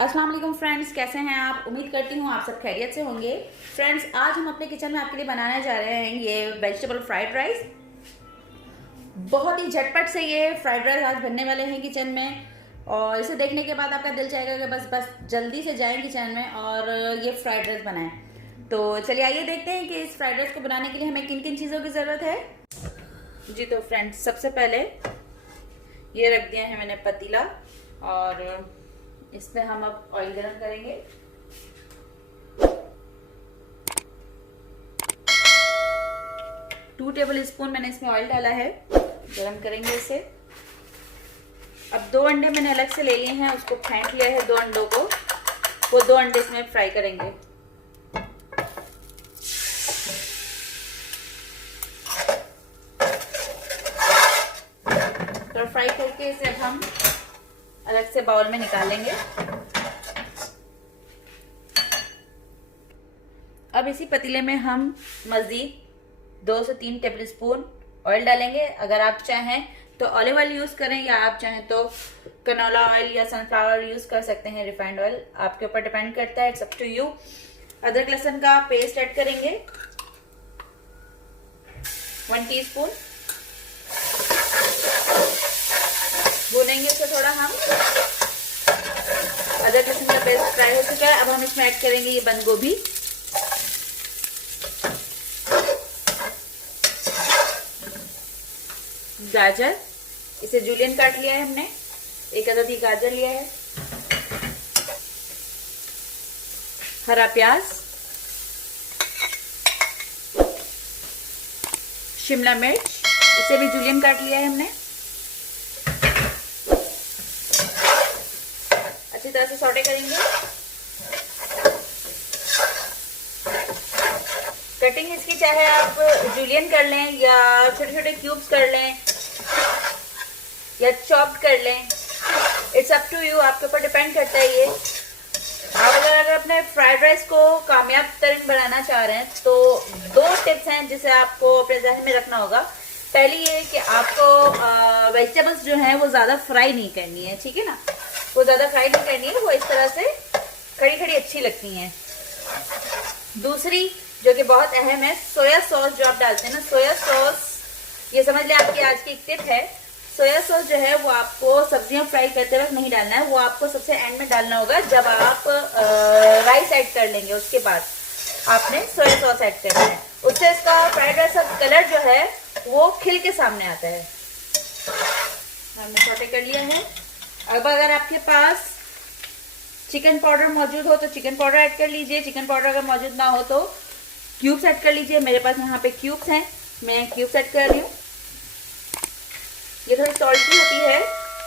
अस्सलाम वालेकुम फ्रेंड्स, कैसे हैं आप? उम्मीद करती हूँ आप सब खैरियत से होंगे। फ्रेंड्स, आज हम अपने किचन में आपके लिए बनाने जा रहे हैं ये वेजिटेबल फ्राइड राइस। बहुत ही झटपट से ये फ्राइड राइस आज बनने वाले हैं किचन में, और इसे देखने के बाद आपका दिल चाहेगा कि बस बस जल्दी से जाएं किचन में और ये फ्राइड राइस बनाएं। तो चलिए आइए देखते हैं कि इस फ्राइड राइस को बनाने के लिए हमें किन किन चीज़ों की ज़रूरत है। जी तो फ्रेंड्स, सबसे पहले ये रख दिया है मैंने पतीला, और इसमें हम अब ऑयल गरम करेंगे। टू टेबल स्पून मैंने इसमें ऑयल डाला है, गरम करेंगे इसे। अब 2 अंडे मैंने अलग से ले लिए हैं, उसको फेंट लिया है 2 अंडों को, वो 2 अंडे इसमें फ्राई करेंगे। तो फ्राई करके इसे अब हम अलग से बाउल में निकालेंगे। अब इसी पतीले में हम मजीद 2 से 3 टेबल स्पून ऑयल डालेंगे। अगर आप चाहें तो ऑलिव ऑयल यूज करें, या आप चाहें तो कनोला ऑयल या सनफ्लावर ऑयल यूज कर सकते हैं, रिफाइंड ऑयल आपके ऊपर डिपेंड करता है, इट्स अप टू यू। अदरक लहसुन का पेस्ट ऐड करेंगे 1 टीस्पून, भूनेंगे इसे थोड़ा हम। अदरक लहसुन का पेस्ट फ्राई हो चुका है, अब हम इसमें ऐड करेंगे ये बंद गोभी। गाजर, इसे जूलियन काट लिया है हमने, 1 अदद ही गाजर लिया है। हरा प्याज, शिमला मिर्च, इसे भी जूलियन काट लिया है हमने। अच्छी तरह से सौटे करेंगे। कटिंग इसकी चाहे आप जूलियन कर लें या छोटे छोटे क्यूब्स कर लें या चॉप्ड कर लें, इट्स अप टू यू, आपके ऊपर डिपेंड करता है ये। आप अगर अपने फ्राइड राइस को कामयाब तरीन बनाना चाह रहे हैं तो 2 टिप्स हैं जिसे आपको अपने ज़हन में रखना होगा। पहली ये कि आपको वेजिटेबल्स जो हैं वो ज़्यादा फ्राई नहीं करनी है, ठीक है ना, वो ज़्यादा फ्राई नहीं करनी है, वो इस तरह से खड़ी खड़ी अच्छी लगती हैं। दूसरी जो कि बहुत अहम है, सोया सॉस जो आप डालते हैं ना, सोया सॉस, ये समझ लें आपकी आज की एक टिप है। सोया सॉस जो है वो आपको सब्जियां फ्राई करते वक्त नहीं डालना है, वो आपको सबसे एंड में डालना होगा। जब आप राइस ऐड कर लेंगे उसके बाद आपने सोया सॉस ऐड करना है, उससे इसका फ्राइड राइस का कलर जो है वो खिल के सामने आता है। हमने सौटे कर लिया है। अब अगर आपके पास चिकन पाउडर मौजूद हो तो चिकन पाउडर ऐड कर लीजिए, चिकन पाउडर अगर मौजूद ना हो तो क्यूब्स ऐड कर लीजिए। मेरे पास यहाँ पे क्यूब्स हैं, मैं क्यूब्स ऐड कर रही हूँ। ये थोड़ी सॉल्टी होती है,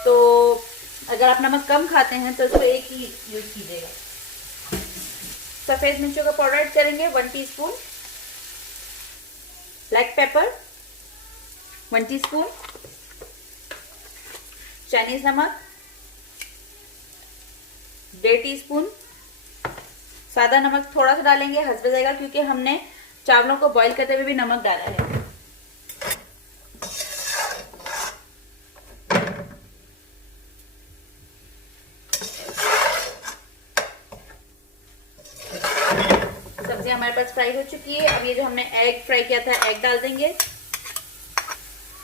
तो अगर आप नमक कम खाते हैं तो इसको एक ही यूज कीजिएगा। सफेद मिर्चों का पाउडर ऐड करेंगे 1 teaspoon, black pepper 1 teaspoon, Chinese नमक 1.5 टीस्पून, सादा नमक थोड़ा सा डालेंगे, हंस जाएगा क्योंकि हमने चावलों को बॉईल करते हुए भी नमक डाला है। सब्जियां हमारे पास फ्राई हो चुकी है। अब ये जो हमने एग फ्राई किया था, एग डाल देंगे।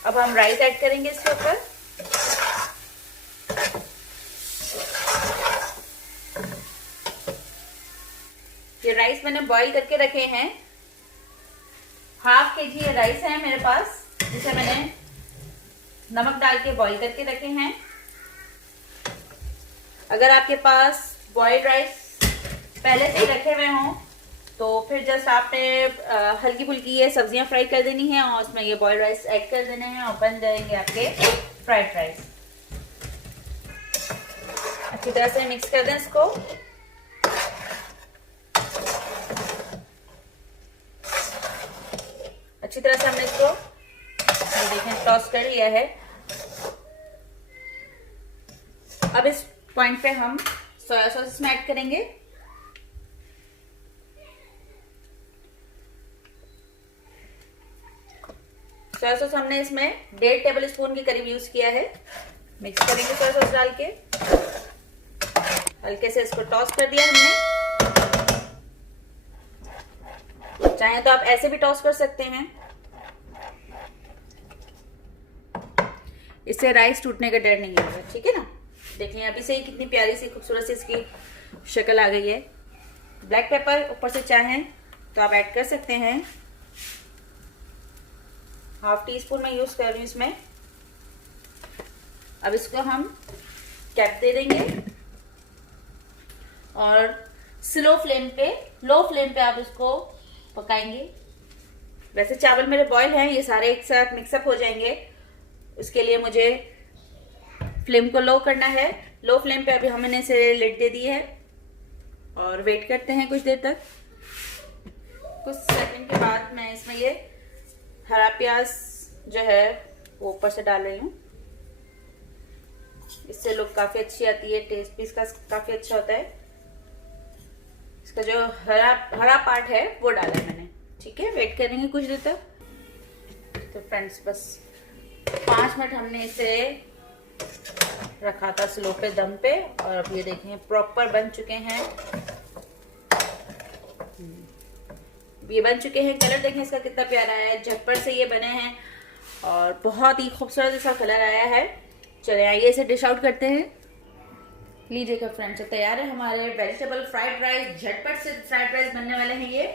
अब हम राइस ऐड करेंगे इसके ऊपर। ये राइस मैंने बॉईल करके रखे हैं, ½ kg ये राइस है मेरे पास, जिसे मैंने नमक डाल के बॉईल करके रखे हैं। अगर आपके पास बॉइल्ड राइस पहले से ही रखे हुए हों तो फिर जस्ट आपने हल्की फुल्की ये सब्जियां फ्राई कर देनी है और उसमें ये बॉइल्ड राइस ऐड कर देने हैं और बन जाएंगे आपके फ्राइड राइस। अच्छी तरह से मिक्स कर दें इसको। अच्छी तरह से हमने इसको ये देखें टॉस कर लिया है। अब इस पॉइंट पे हम सोया सॉस इसमें ऐड करेंगे। सोया सॉस हमने इसमें 1.5 टेबल स्पून के करीब यूज किया है। मिक्स करेंगे सोया सॉस डाल के। हल्के से इसको टॉस कर दिया हमने। चाहे तो आप ऐसे भी टॉस कर सकते हैं, इससे राइस टूटने का डर नहीं होगा, ठीक है ना। देखिए अभी से ही कितनी प्यारी सी खूबसूरत सी इसकी शक्ल आ गई है। ब्लैक पेपर ऊपर से चाहें तो आप ऐड कर सकते हैं, हाफ टी स्पून में यूज कर रही हूँ इसमें। अब इसको हम कैप दे देंगे और लो फ्लेम पे आप इसको पकाएंगे। वैसे चावल मेरे बॉईल हैं, ये सारे एक साथ मिक्सअप हो जाएंगे। उसके लिए मुझे फ्लेम को लो करना है। लो फ्लेम पे अभी हमने इसे लिड दे दी है और वेट करते हैं कुछ देर तक। कुछ सेकंड के बाद मैं इसमें ये हरा प्याज जो है वो ऊपर से डाल रही हूँ। इससे लुक काफी अच्छी आती है, टेस्ट भी इसका काफी अच्छा होता है। इसका जो हरा पार्ट है वो डाला है मैंने, ठीक है। वेट करेंगे कुछ देर तक। तो फ्रेंड्स बस 5 मिनट हमने इसे रखा था स्लो पे दम पे, और अब ये देखें प्रॉपर बन चुके हैं। ये बन चुके हैं। कलर देखें इसका कितना प्यारा है, झटपट से ये बने हैं और बहुत ही खूबसूरत सा कलर आया है। चलिए आइए इसे डिश आउट करते हैं। लीजिएगा फ्रेंड्स, तैयार है हमारे वेजिटेबल फ्राइड राइस। झटपट से फ्राइड राइस बनने वाले हैं ये।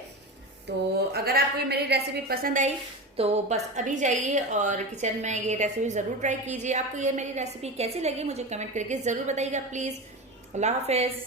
तो अगर आपको ये मेरी रेसिपी पसंद आई तो बस अभी जाइए और किचन में ये रेसिपी ज़रूर ट्राई कीजिए। आपको ये मेरी रेसिपी कैसी लगी मुझे कमेंट करके ज़रूर बताइएगा प्लीज़। अल्लाह हाफिज़।